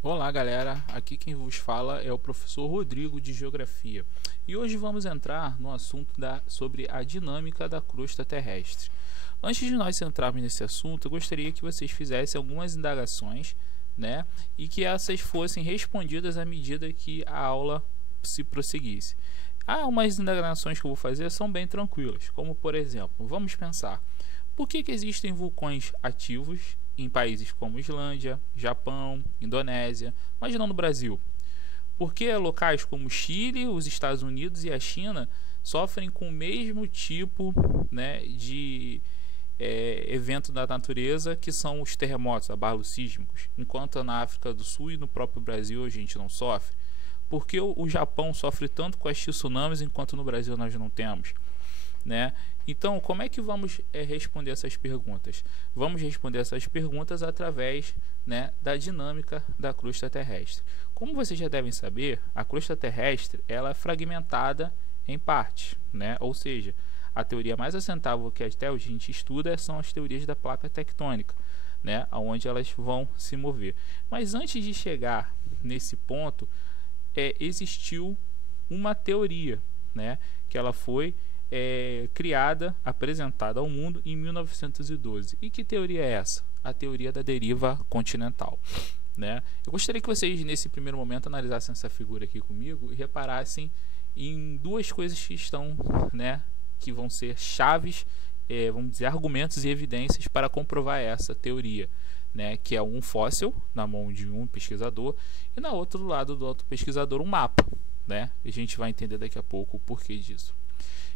Olá galera, aqui quem vos fala é o professor Rodrigo de Geografia e hoje vamos entrar no assunto sobre a dinâmica da crosta terrestre. Antes de nós entrarmos nesse assunto, eu gostaria que vocês fizessem algumas indagações, né, e que essas fossem respondidas à medida que a aula se prosseguisse. Umas indagações que eu vou fazer são bem tranquilas, como por exemplo, vamos pensar, por que existem vulcões ativos em países como Islândia, Japão, Indonésia, mas não no Brasil? Por que locais como Chile, os Estados Unidos e a China sofrem com o mesmo tipo, né, de evento da natureza, que são os terremotos, abalos sísmicos, enquanto na África do Sul e no próprio Brasil a gente não sofre? Por que o Japão sofre tanto com as tsunamis enquanto no Brasil nós não temos? Né? Então, como é que vamos responder essas perguntas? Vamos responder essas perguntas através, né, da dinâmica da crosta terrestre. Como vocês já devem saber, a crosta terrestre ela é fragmentada em partes, né? Ou seja, a teoria mais assentável que até hoje a gente estuda são as teorias da placa tectônica, né, onde elas vão se mover. Mas antes de chegar nesse ponto, existiu uma teoria, né, que ela foi criada, apresentada ao mundo em 1912. E que teoria é essa? A teoria da deriva continental. Né? Eu gostaria que vocês, nesse primeiro momento, analisassem essa figura aqui comigo e reparassem em duas coisas que estão, né, que vão ser chaves, vamos dizer, argumentos e evidências para comprovar essa teoria. Né, que é um fóssil na mão de um pesquisador e na outro lado do outro pesquisador um mapa. Né? A gente vai entender daqui a pouco o porquê disso.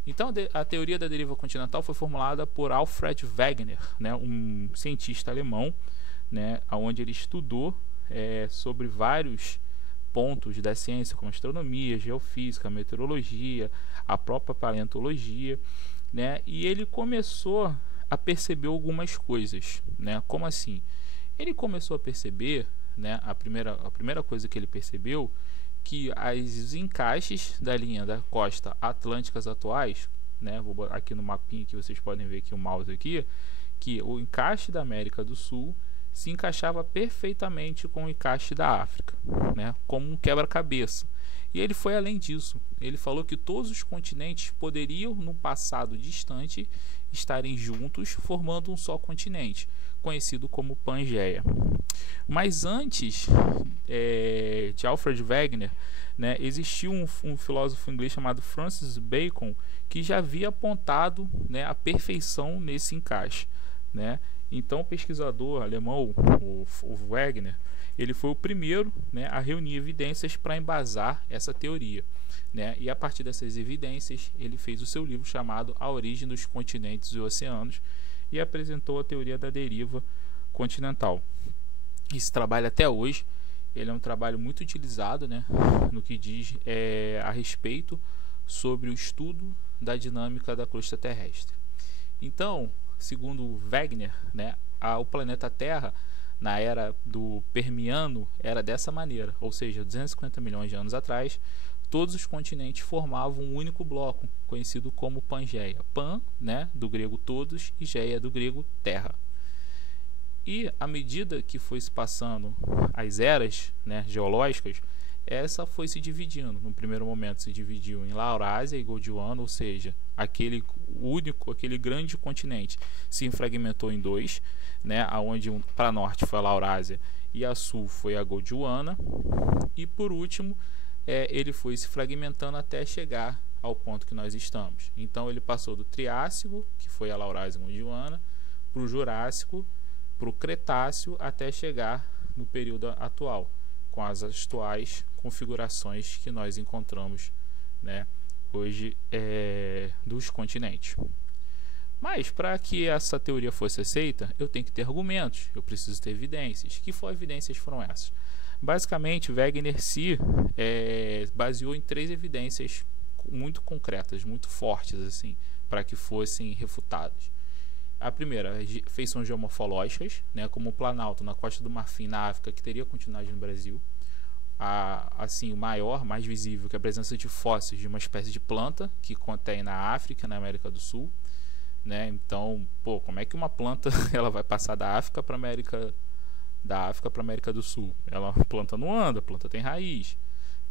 Então, a teoria da deriva continental foi formulada por Alfred Wegener, né, um cientista alemão, né, onde ele estudou sobre vários pontos da ciência, como astronomia, geofísica, meteorologia, a própria paleontologia, né, e ele começou a perceber algumas coisas. Né, como assim? Ele começou a perceber, né, a primeira coisa que ele percebeu, que os encaixes da linha da costa atlânticas atuais, né, vou botar aqui no mapinha que vocês podem ver aqui o mouse aqui, que o encaixe da América do Sul se encaixava perfeitamente com o encaixe da África, né, como um quebra-cabeça. E ele foi além disso. Ele falou que todos os continentes poderiam, no passado distante, estarem juntos, formando um só continente, conhecido como Pangeia. Mas antes de Alfred Wegener, né, existiu um filósofo inglês chamado Francis Bacon que já havia apontado, né, a perfeição nesse encaixe. Né? Então, o pesquisador alemão, o Wegener, ele foi o primeiro, né, a reunir evidências para embasar essa teoria. Né? E a partir dessas evidências, ele fez o seu livro chamado A Origem dos Continentes e Oceanos e apresentou a teoria da deriva continental. Esse trabalho até hoje ele é um trabalho muito utilizado, né, no que diz a respeito sobre o estudo da dinâmica da crosta terrestre. Então, segundo Wegener, né, o planeta Terra na era do Permiano era dessa maneira, ou seja, 250 milhões de anos atrás, todos os continentes formavam um único bloco, conhecido como Pangeia. Pan, né, do grego todos, e Geia, do grego terra. E à medida que foi se passando as eras, né, geológicas, essa foi se dividindo. No primeiro momento se dividiu em Laurásia e Gondwana, ou seja, aquele grande continente se fragmentou em dois, né, onde para norte foi a Laurásia e a sul foi a Gondwana, e por último ele foi se fragmentando até chegar ao ponto que nós estamos. Então ele passou do Triássico, que foi a Laurásia e Gondwana, para o Jurássico, para o Cretáceo, até chegar no período atual, com as atuais configurações que nós encontramos, né, hoje dos continentes. Mas para que essa teoria fosse aceita, eu tenho que ter argumentos, eu preciso ter evidências. Que evidências foram essas? Basicamente, Wegener se baseou em 3 evidências muito concretas, muito fortes, assim, para que fossem refutadas. A primeira, feições geomorfológicas, né, como o Planalto na Costa do Marfim, na África, que teria continuidade no Brasil. Assim, o maior, mais visível, que é a presença de fósseis de uma espécie de planta que contém na África e na América do Sul. Né? Então, como é que uma planta ela vai passar da África para a América da África para a América do Sul. A planta não anda, a planta tem raiz,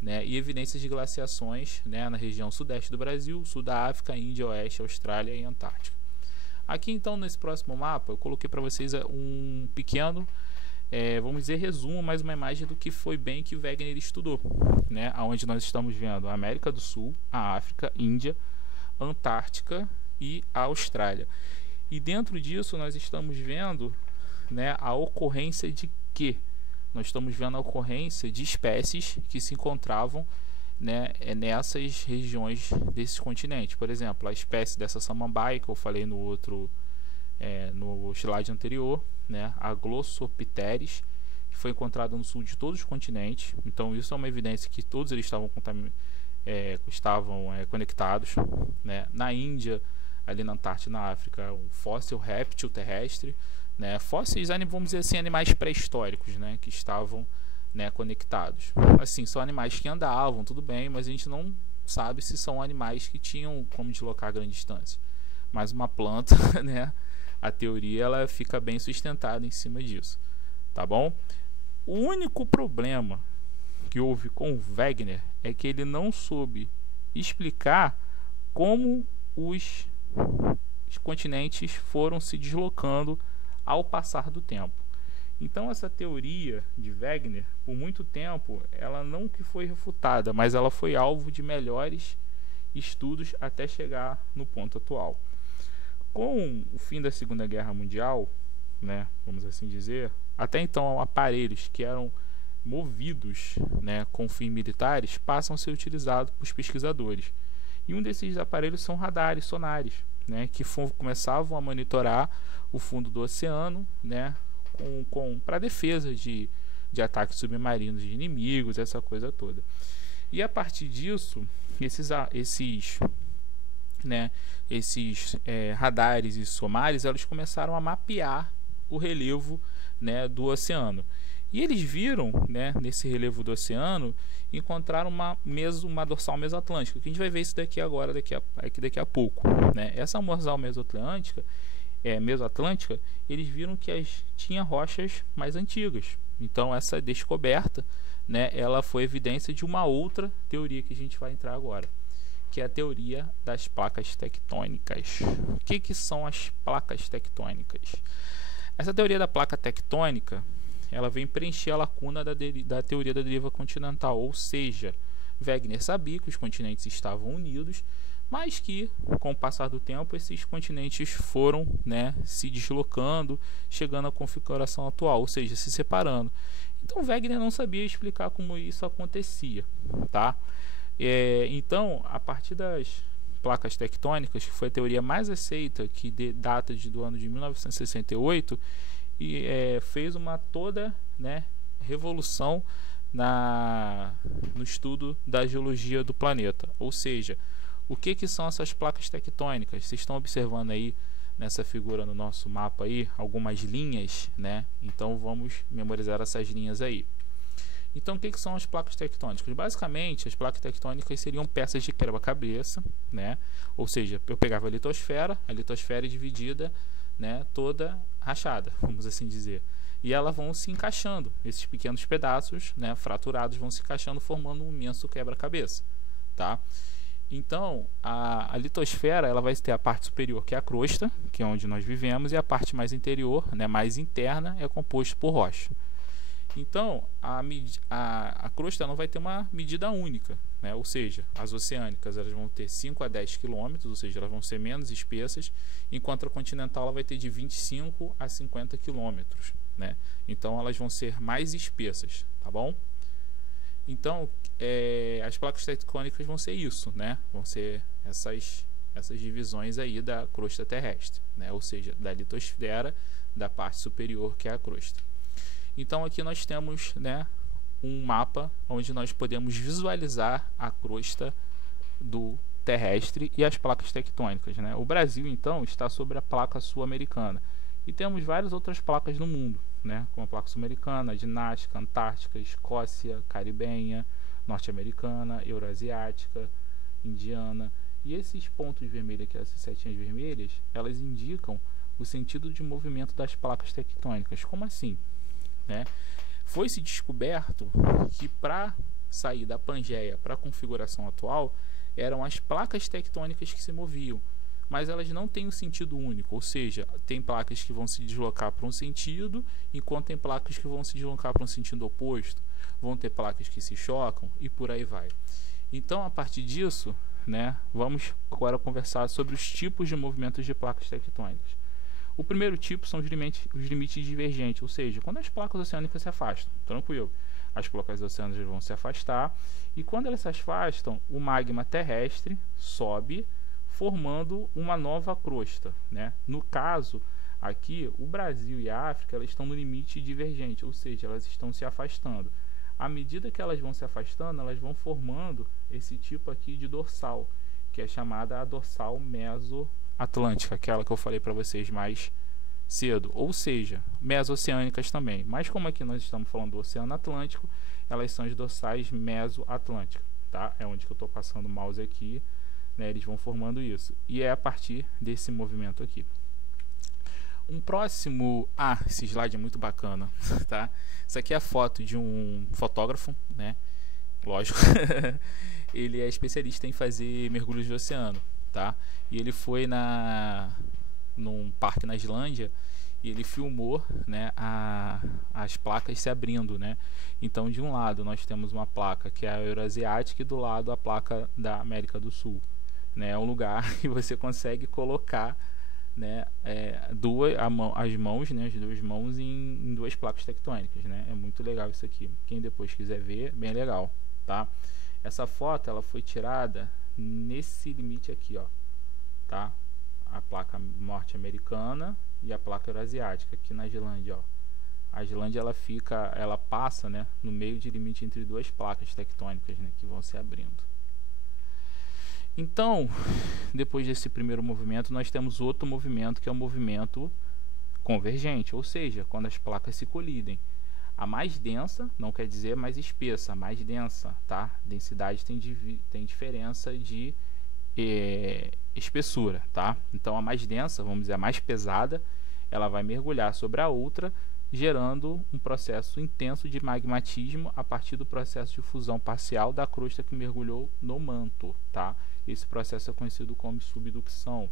né? E evidências de glaciações, né, na região sudeste do Brasil, sul da África, Índia, Oeste, Austrália e Antártica. Aqui então, nesse próximo mapa, eu coloquei para vocês um pequeno, vamos dizer, resumo, mais uma imagem do que foi bem que o Wegener estudou, né? Onde nós estamos vendo a América do Sul, a África, Índia, Antártica e a Austrália. E dentro disso nós estamos vendo, né, a ocorrência de quê? Nós estamos vendo a ocorrência de espécies que se encontravam, né, nessas regiões desses continentes. Por exemplo, a espécie dessa samambaia que eu falei no slide anterior, né, a Glossopteris, que foi encontrada no sul de todos os continentes. Então isso é uma evidência que todos eles estavam conectados, né? Na Índia, ali na Antártida, na África, um fóssil réptil terrestre, né? Fósseis, vamos dizer assim, animais pré-históricos, né, que estavam, né, conectados. Assim, são animais que andavam, tudo bem, mas a gente não sabe se são animais que tinham como deslocar a grande distância. Mas uma planta, né, a teoria ela fica bem sustentada em cima disso, tá bom? O único problema que houve com o Wegener é que ele não soube explicar como os continentes foram se deslocando ao passar do tempo. Então essa teoria de Wegener, por muito tempo, ela não que foi refutada, mas ela foi alvo de melhores estudos até chegar no ponto atual. Com o fim da Segunda Guerra Mundial, né, vamos assim dizer, até então aparelhos que eram movidos, né, com fins militares passam a ser utilizados por pesquisadores. E um desses aparelhos são radares, sonares, né, que começavam a monitorar o fundo do oceano, né, para defesa de ataques submarinos de inimigos, essa coisa toda. E a partir disso, esses radares e sonares, eles começaram a mapear o relevo, né, do oceano. E eles viram, né, nesse relevo do oceano, encontraram uma dorsal mesoatlântica, que a gente vai ver isso daqui agora, daqui a pouco, né? Essa dorsal mesoatlântica, eles viram que tinha rochas mais antigas. Então essa descoberta, né, ela foi evidência de uma outra teoria que a gente vai entrar agora, que é a teoria das placas tectônicas. O que são as placas tectônicas? Essa teoria da placa tectônica, ela vem preencher a lacuna da teoria da deriva continental, ou seja, Wegener sabia que os continentes estavam unidos, mas que, com o passar do tempo, esses continentes foram, né, se deslocando, chegando à configuração atual, ou seja, se separando. Então, Wegener não sabia explicar como isso acontecia, tá? Então, a partir das placas tectônicas, que foi a teoria mais aceita, que data do ano de 1968, e fez uma toda, né, revolução no estudo da geologia do planeta. Ou seja, o que são essas placas tectônicas? Vocês estão observando aí nessa figura no nosso mapa aí algumas linhas, né? Então vamos memorizar essas linhas aí. Então o que são as placas tectônicas? Basicamente, as placas tectônicas seriam peças de quebra-cabeça, né? Ou seja, eu pegava a litosfera é dividida, né, toda rachada, vamos assim dizer, e elas vão se encaixando, esses pequenos pedaços, né, fraturados, vão se encaixando, formando um imenso quebra-cabeça, tá? Então a litosfera, ela vai ter a parte superior, que é a crosta, que é onde nós vivemos, e a parte mais interior, né, mais interna, é composta por rocha. Então a crosta não vai ter uma medida única, né? Ou seja, as oceânicas elas vão ter 5 a 10 km, ou seja, elas vão ser menos espessas, enquanto a continental ela vai ter de 25 a 50 km, né? Então elas vão ser mais espessas, tá bom? Então as placas tectônicas vão ser isso, né? Vão ser essas divisões aí da crosta terrestre, né? Ou seja, da litosfera, da parte superior, que é a crosta. Então aqui nós temos, né, um mapa onde nós podemos visualizar a crosta do terrestre e as placas tectônicas, né? O Brasil então está sobre a placa sul-americana e temos várias outras placas no mundo, né, como a placa sul-americana, dinástica, antártica, Escócia, caribenha, norte-americana, euroasiática, indiana. E esses pontos vermelhos aqui, essas setinhas vermelhas, elas indicam o sentido de movimento das placas tectônicas. Como assim? né? Foi se descoberto que para sair da Pangeia para a configuração atual eram as placas tectônicas que se moviam, mas elas não têm um sentido único, ou seja, tem placas que vão se deslocar para um sentido, enquanto tem placas que vão se deslocar para um sentido oposto, vão ter placas que se chocam e por aí vai. Então, a partir disso, né, vamos agora conversar sobre os tipos de movimentos de placas tectônicas. O primeiro tipo são os limites divergentes, ou seja, quando as placas oceânicas se afastam, tranquilo, as placas oceânicas vão se afastar, e quando elas se afastam, o magma terrestre sobe, formando uma nova crosta, né? No caso, aqui, o Brasil e a África, elas estão no limite divergente, ou seja, elas estão se afastando. À medida que elas vão se afastando, elas vão formando esse tipo aqui de dorsal, que é chamada a dorsal mesoatlântica, aquela que eu falei para vocês mais cedo, ou seja, mesoceânicas também. Mas como aqui nós estamos falando do Oceano Atlântico, elas são as dorsais mesoatlânticas, tá? É onde que eu estou passando o mouse aqui, né? Eles vão formando isso. E é a partir desse movimento aqui. Um próximo... esse slide é muito bacana, tá? Isso aqui é a foto de um fotógrafo, né? Lógico. Ele é especialista em fazer mergulhos de oceano, tá? E ele foi num parque na Islândia e ele filmou, né, as placas se abrindo, né? Então, de um lado nós temos uma placa que é a Euroasiática e do lado a placa da América do Sul, né? É um lugar que você consegue colocar, né, as mãos, né, as duas mãos em duas placas tectônicas, né? É muito legal isso aqui. Quem depois quiser ver, bem legal, tá? Essa foto ela foi tirada nesse limite aqui, ó, tá? A placa norte-americana e a placa euroasiática aqui na Islândia, ó. A Islândia ela passa, né, no meio de limite entre duas placas tectônicas, né, que vão se abrindo. Então, depois desse primeiro movimento, nós temos outro movimento que é o movimento convergente, ou seja, quando as placas se colidem. A mais densa não quer dizer mais espessa, a mais densa, tá? Densidade tem diferença de espessura, tá? Então a mais densa, vamos dizer, a mais pesada, ela vai mergulhar sobre a outra, gerando um processo intenso de magmatismo a partir do processo de fusão parcial da crosta que mergulhou no manto, tá? Esse processo é conhecido como subducção.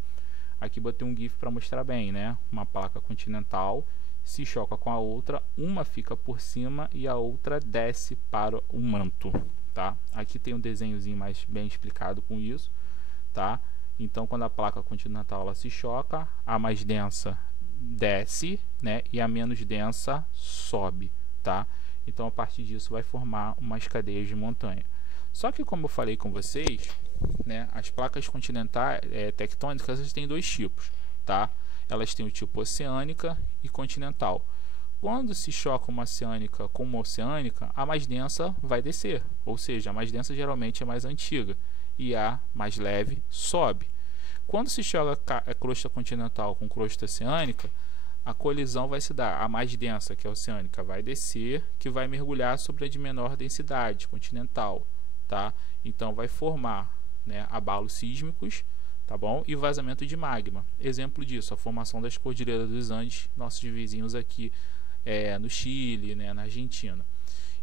Aqui botei um GIF para mostrar bem, né? Uma placa continental se choca com a outra, uma fica por cima e a outra desce para o manto, tá? Aqui tem um desenhozinho mais bem explicado com isso, tá? Então, quando a placa continental ela se choca, a mais densa desce, né? E a menos densa sobe, tá? Então, a partir disso vai formar umas cadeias de montanha. Só que, como eu falei com vocês, né? As placas continentais tectônicas elas têm dois tipos, tá? Elas têm o tipo oceânica e continental. Quando se choca uma oceânica com uma oceânica, a mais densa vai descer, ou seja, a mais densa geralmente é mais antiga e a mais leve sobe. Quando se choca a crosta continental com crosta oceânica, a colisão vai se dar. A mais densa, que é a oceânica, vai descer, que vai mergulhar sobre a de menor densidade, continental, tá? Então vai formar, né, abalos sísmicos, tá bom? E vazamento de magma. Exemplo disso, a formação das Cordilheiras dos Andes, nossos vizinhos aqui no Chile, né, na Argentina.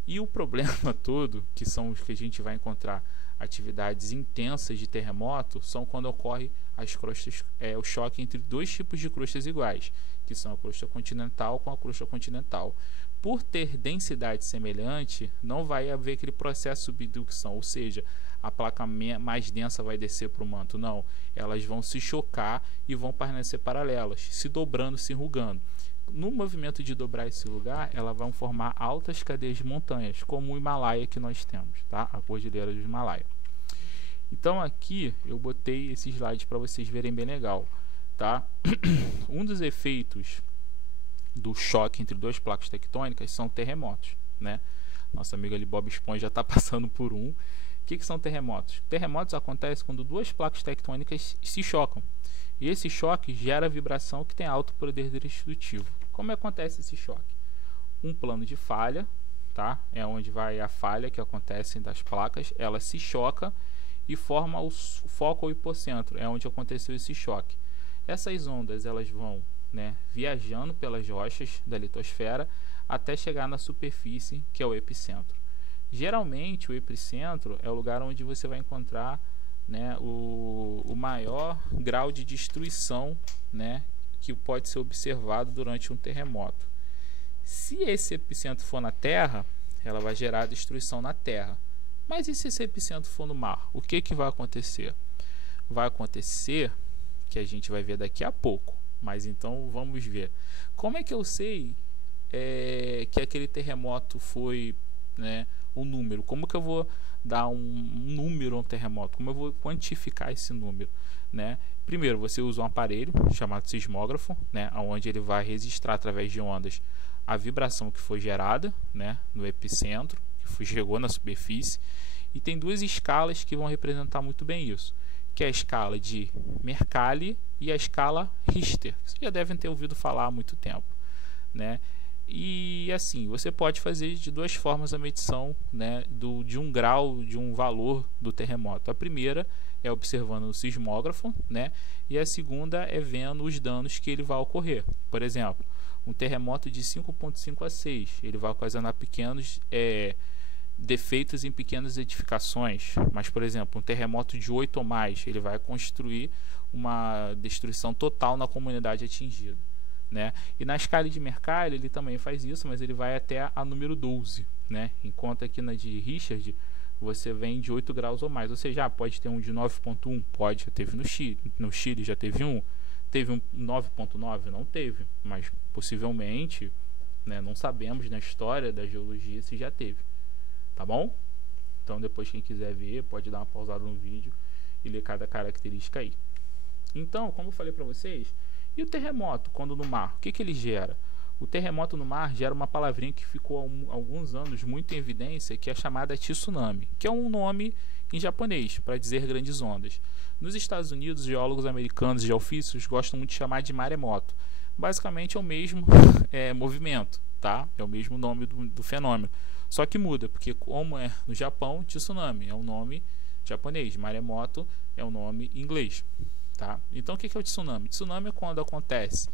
E o problema todo, que são os que a gente vai encontrar atividades intensas de terremoto, são quando ocorre as crostas, o choque entre dois tipos de crostas iguais, que são a crosta continental com a crosta continental. Por ter densidade semelhante, não vai haver aquele processo de subducção, ou seja, a placa mais densa vai descer para o manto, não. Elas vão se chocar e vão permanecer paralelas, se dobrando, se enrugando. No movimento de dobrar esse lugar, elas vão formar altas cadeias de montanhas, como o Himalaia que nós temos, tá? A Cordilheira do Himalaia. Então aqui eu botei esse slide para vocês verem bem legal, tá? Um dos efeitos do choque entre duas placas tectônicas são terremotos, né? Nosso amigo ali Bob Esponja já está passando por um. O que são terremotos? Terremotos acontecem quando duas placas tectônicas se chocam. E esse choque gera vibração que tem alto poder destrutivo. Como acontece esse choque? Um plano de falha, tá? É onde vai a falha que acontece das placas, ela se choca e forma o foco ou hipocentro, é onde aconteceu esse choque. Essas ondas elas vão né, viajando pelas rochas da litosfera até chegar na superfície, que é o epicentro. Geralmente o epicentro é o lugar onde você vai encontrar, né, o maior grau de destruição, né, que pode ser observado durante um terremoto. Se esse epicentro for na Terra, ela vai gerar destruição na Terra. Mas e se esse epicentro for no mar? O que vai acontecer? Vai acontecer que a gente vai ver daqui a pouco. Mas então vamos ver. Como é que eu sei que aquele terremoto foi, né, um número? Como que eu vou dar um número a um terremoto? Como eu vou quantificar esse número, né? Primeiro, você usa um aparelho chamado sismógrafo, né, onde ele vai registrar através de ondas a vibração que foi gerada, né, no epicentro, que chegou na superfície. E tem duas escalas que vão representar muito bem isso, que é a escala de Mercalli e a escala Richter. Vocês já devem ter ouvido falar há muito tempo, né? E assim, você pode fazer de duas formas a medição, né, de um grau, de um valor do terremoto. A primeira é observando o sismógrafo, né, e a segunda é vendo os danos que ele vai ocorrer. Por exemplo, um terremoto de 5,5 a 6, ele vai ocasionar pequenos defeitos em pequenas edificações, mas, por exemplo, um terremoto de 8 ou mais, ele vai construir uma destruição total na comunidade atingida, né? E na escala de Mercalli ele também faz isso, mas ele vai até a número 12, né? Enquanto aqui na de Richter você vem de 8 graus ou mais, ou seja, pode ter um de 9,1, pode, já teve no Chile já teve um, teve um 9,9, não teve, mas possivelmente, né, não sabemos na história da geologia se já teve, tá bom? Então depois quem quiser ver pode dar uma pausada no vídeo e ler cada característica aí. Então, como eu falei para vocês, e o terremoto, quando no mar, o que ele gera? O terremoto no mar gera uma palavrinha que ficou há alguns anos muito em evidência, que é chamada tsunami, que é um nome em japonês para dizer grandes ondas. Nos Estados Unidos, geólogos americanos e geofísicos gostam muito de chamar de maremoto. Basicamente é o mesmo movimento, tá? É o mesmo nome do fenômeno. Só que muda, porque como é no Japão, tsunami é um nome japonês, maremoto é um nome inglês. Tá? Então o que é o tsunami? Tsunami é quando acontece,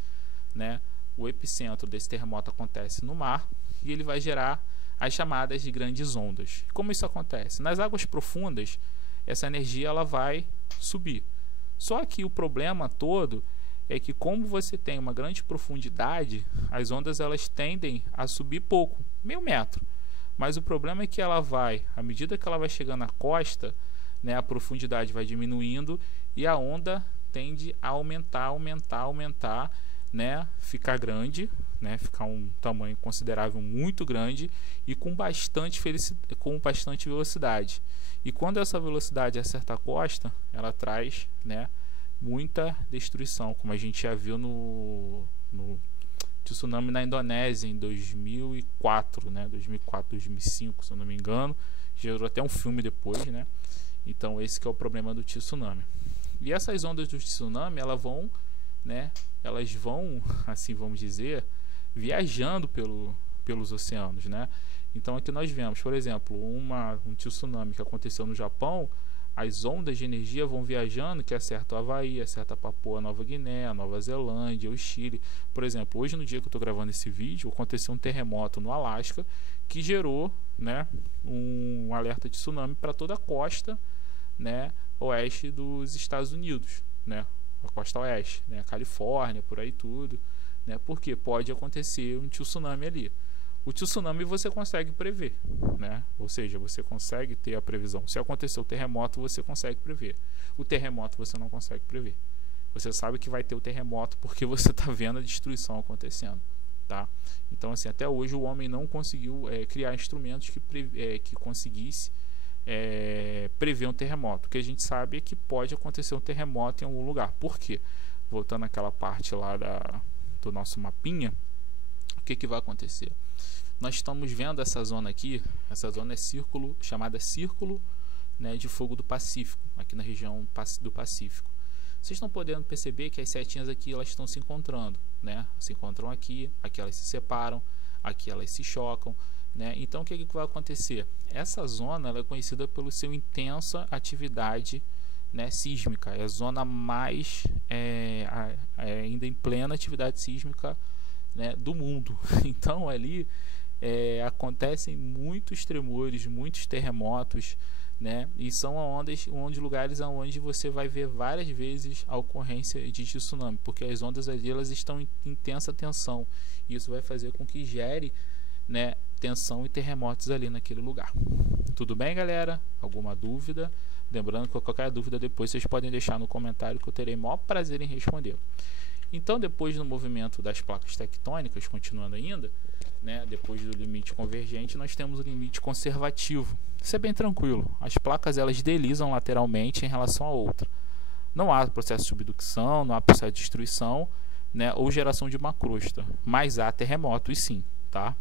né, o epicentro desse terremoto acontece no mar e ele vai gerar as chamadas de grandes ondas. Como isso acontece? Nas águas profundas, essa energia ela vai subir. Só que o problema todo é que como você tem uma grande profundidade, as ondas elas tendem a subir pouco, meio metro. Mas o problema é que ela vai, à medida que ela vai chegando à costa, né, a profundidade vai diminuindo e a onda tende a aumentar, né, ficar grande, né, ficar um tamanho considerável, muito grande e com bastante velocidade. E quando essa velocidade acerta a costa, ela traz, né, muita destruição, como a gente já viu no tsunami na Indonésia em 2004, né, 2005, se eu não me engano, gerou até um filme depois, né? Então esse que é o problema do tsunami. E essas ondas do tsunami, elas vão, assim vamos dizer, viajando pelos oceanos, né? Então aqui nós vemos, por exemplo, um tsunami que aconteceu no Japão, as ondas de energia vão viajando, que acerta o Havaí, acerta a Papua Nova Guiné, a Nova Zelândia, o Chile. Por exemplo, hoje no dia que eu estou gravando esse vídeo, aconteceu um terremoto no Alasca que gerou, né, um alerta de tsunami para toda a costa, né, oeste dos Estados Unidos, né, a costa oeste, né, Califórnia, por aí tudo, né, porque pode acontecer um tsunami ali. O tsunami você consegue prever, né? Ou seja, você consegue ter a previsão. Se acontecer o terremoto, você consegue prever. O terremoto você não consegue prever. Você sabe que vai ter o terremoto porque você está vendo a destruição acontecendo, tá? Então, assim, até hoje o homem não conseguiu criar instrumentos que conseguisse prever um terremoto. O que a gente sabe é que pode acontecer um terremoto em algum lugar. Por quê? Voltando àquela parte lá do nosso mapinha, o que vai acontecer? Nós estamos vendo essa zona aqui, essa zona é chamada Círculo, né, de Fogo do Pacífico, aqui na região do Pacífico. Vocês estão podendo perceber que as setinhas aqui elas estão se encontrando, né? Se encontram aqui elas se separam, aqui elas se chocam, né? Então o que vai acontecer? Essa zona ela é conhecida pela sua intensa atividade, né, sísmica, é a zona mais ainda em plena atividade sísmica, né, do mundo. Então ali acontecem muitos tremores, muitos terremotos, né, e são onde lugares onde você vai ver várias vezes a ocorrência de tsunami, porque as ondas ali elas estão em intensa tensão, e isso vai fazer com que gere, né, tensão e terremotos ali naquele lugar. Tudo bem, galera? Alguma dúvida? Lembrando que qualquer dúvida depois vocês podem deixar no comentário, que eu terei o maior prazer em responder. Então, depois do movimento das placas tectônicas, continuando ainda, né, depois do limite convergente, nós temos o limite conservativo. Isso é bem tranquilo. As placas elas deslizam lateralmente em relação à outra. Não há processo de subducção, não há processo de destruição, né, ou geração de uma crosta, mas há terremotos sim, tá?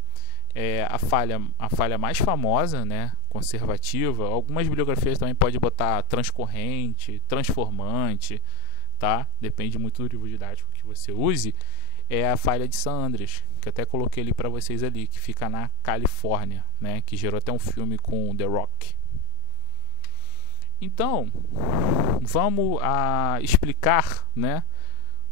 A falha mais famosa, né, conservativa, algumas bibliografias também podem botar transcorrente, transformante, tá? Depende muito do livro didático que você use. É a falha de San Andreas, que até coloquei ali para vocês ali, que fica na Califórnia, né, que gerou até um filme com The Rock. Então, vamos explicar, né,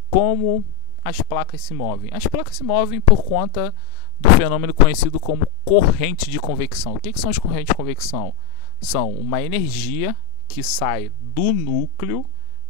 como as placas se movem. As placas se movem por conta do fenômeno conhecido como corrente de convecção. O que são as correntes de convecção? São uma energia que sai do núcleo,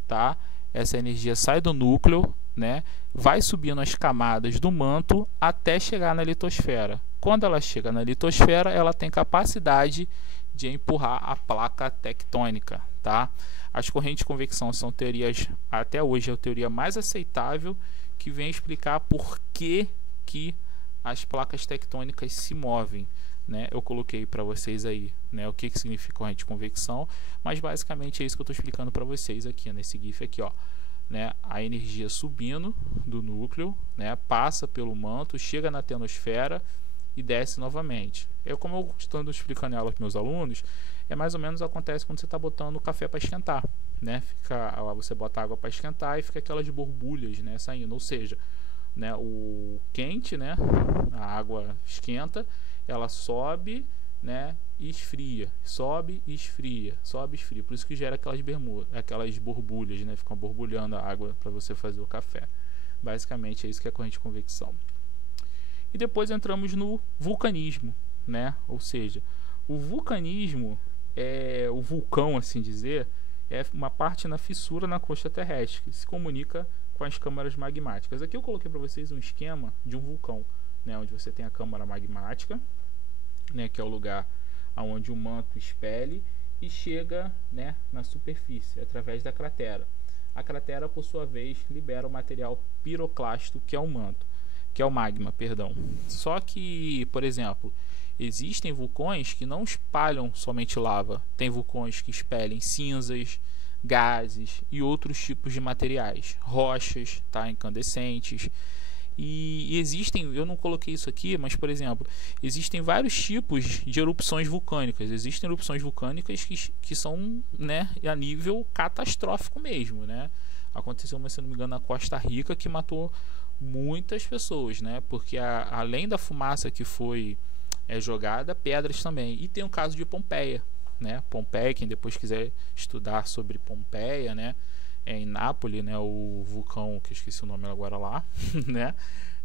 tá? Essa energia sai do núcleo, né? Vai subindo as camadas do manto até chegar na litosfera. Quando ela chega na litosfera, ela tem capacidade de empurrar a placa tectônica, tá? As correntes de convecção são teorias, até hoje, a teoria mais aceitável, que vem explicar por que as placas tectônicas se movem, né? Eu coloquei para vocês aí, né, o que significa corrente de convecção, mas basicamente é isso que eu estou explicando para vocês aqui nesse GIF aqui, ó, né? A energia subindo do núcleo, né, passa pelo manto, chega na ionosfera e desce novamente. Como eu estou explicando ela para meus alunos, mais ou menos acontece quando você está botando o café para esquentar, né? Você bota água para esquentar e fica aquelas borbulhas, né, saindo, ou seja, né, o quente, né, a água esquenta, ela sobe, né, e esfria, sobe e esfria, sobe e esfria, por isso que gera aquelas borbulhas, né, ficam borbulhando a água para você fazer o café. Basicamente é isso que é a corrente de convecção. E depois entramos no vulcanismo, né, ou seja, o vulcanismo o vulcão, assim dizer, é uma parte na fissura na crosta terrestre que se comunica com as câmaras magmáticas. Aqui eu coloquei para vocês um esquema de um vulcão, né, onde você tem a câmara magmática, né, que é o lugar onde o manto expele e chega, né, na superfície através da cratera. A cratera, por sua vez, libera o material piroclasto, que é o manto, que é o magma, perdão. Só que, por exemplo, existem vulcões que não espalham somente lava. Tem vulcões que expelem cinzas, gases e outros tipos de materiais, rochas, tá, incandescentes. E existem, eu não coloquei isso aqui, mas por exemplo, existem vários tipos de erupções vulcânicas. Existem erupções vulcânicas que são, né, a nível catastrófico mesmo, né? Aconteceu, se não me engano, na Costa Rica, que matou muitas pessoas, né? Porque além da fumaça que foi jogada, pedras também. E tem o caso de Pompeia, né? Pompeia, quem depois quiser estudar sobre Pompeia, né? Em Nápoles, né? O vulcão, que eu esqueci o nome agora lá, né?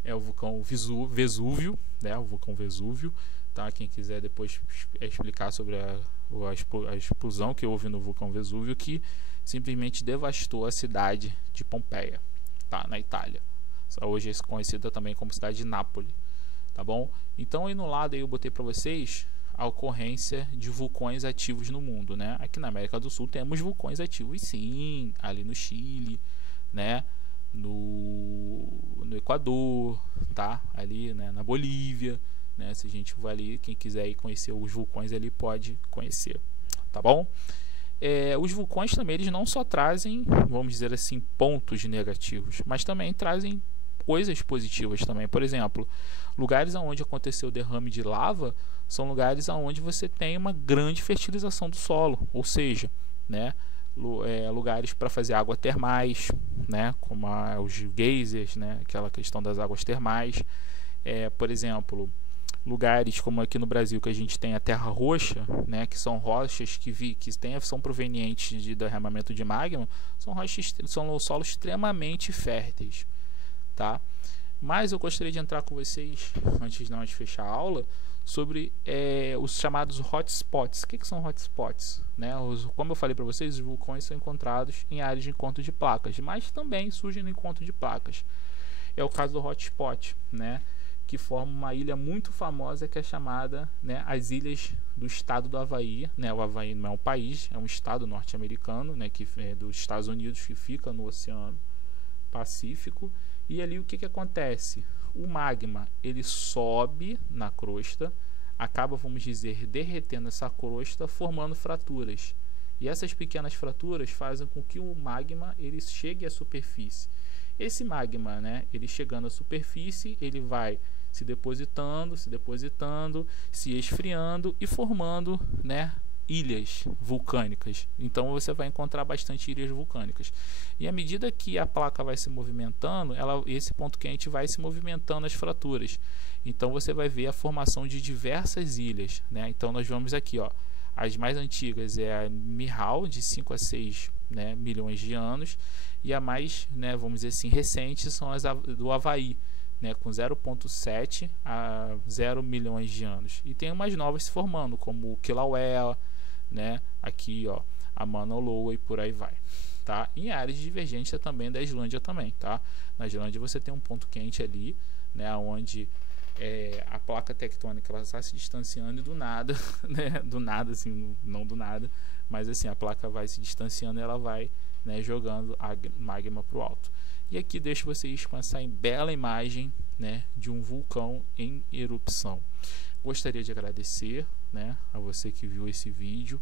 É o vulcão Vesúvio, né? O vulcão Vesúvio, tá? Quem quiser depois explicar sobre a explosão que houve no vulcão Vesúvio, que simplesmente devastou a cidade de Pompeia, tá? Na Itália. Hoje é conhecida também como cidade de Nápoles, tá bom? Então aí no lado aí eu botei para vocês a ocorrência de vulcões ativos no mundo, né? Aqui na América do Sul temos vulcões ativos, sim, ali no Chile, né? No Equador, tá? Ali, né, na Bolívia, né? Se a gente vai ali, quem quiser ir conhecer os vulcões ali pode conhecer, tá bom? Os vulcões também, eles não só trazem, vamos dizer assim, pontos negativos, mas também trazem coisas positivas também. Por exemplo, lugares onde aconteceu o derrame de lava são lugares onde você tem uma grande fertilização do solo, ou seja, né, lugares para fazer água termais, né, como os geysers, né, aquela questão das águas termais. Por exemplo, lugares como aqui no Brasil, que a gente tem a terra roxa, né, que são rochas são provenientes de derramamento de magma, são solos extremamente férteis, tá? Mas eu gostaria de entrar com vocês, antes de nós fechar a aula, sobre os chamados hotspots. O que são hotspots? Né? Como eu falei para vocês, os vulcões são encontrados em áreas de encontro de placas, mas também surgem no encontro de placas. É o caso do hotspot, né? Que forma uma ilha muito famosa que é chamada, né, as ilhas do estado do Havaí, né? O Havaí não é um país, é um estado norte-americano, né, que é dos Estados Unidos, que fica no Oceano Pacífico. E ali o que acontece? O magma ele sobe na crosta, acaba, vamos dizer, derretendo essa crosta, formando fraturas. E essas pequenas fraturas fazem com que o magma ele chegue à superfície. Esse magma, né, ele chegando à superfície, ele vai se depositando, se esfriando e formando, né, ilhas vulcânicas. Então você vai encontrar bastante ilhas vulcânicas. E à medida que a placa vai se movimentando, esse ponto quente vai se movimentando as fraturas. Então você vai ver a formação de diversas ilhas, né? Então nós vamos aqui, ó, as mais antigas é a Mihal, de 5 a 6, né, milhões de anos, e a mais, né, vamos dizer assim, recente são as do Havaí, né, com 0,7 a 0 milhões de anos. E tem umas novas se formando, como o Kilauea, né, aqui, ó, a Mauna Loa e por aí vai, tá? Em áreas divergentes também da Islândia também, tá? Na Islândia você tem um ponto quente ali, né, onde a placa tectônica ela está se distanciando e do nada, né, do nada assim, não do nada, mas assim a placa vai se distanciando e ela vai, né, jogando a magma para o alto. E aqui deixo vocês com essa bela imagem, né, de um vulcão em erupção. Gostaria de agradecer, né, a você que viu esse vídeo.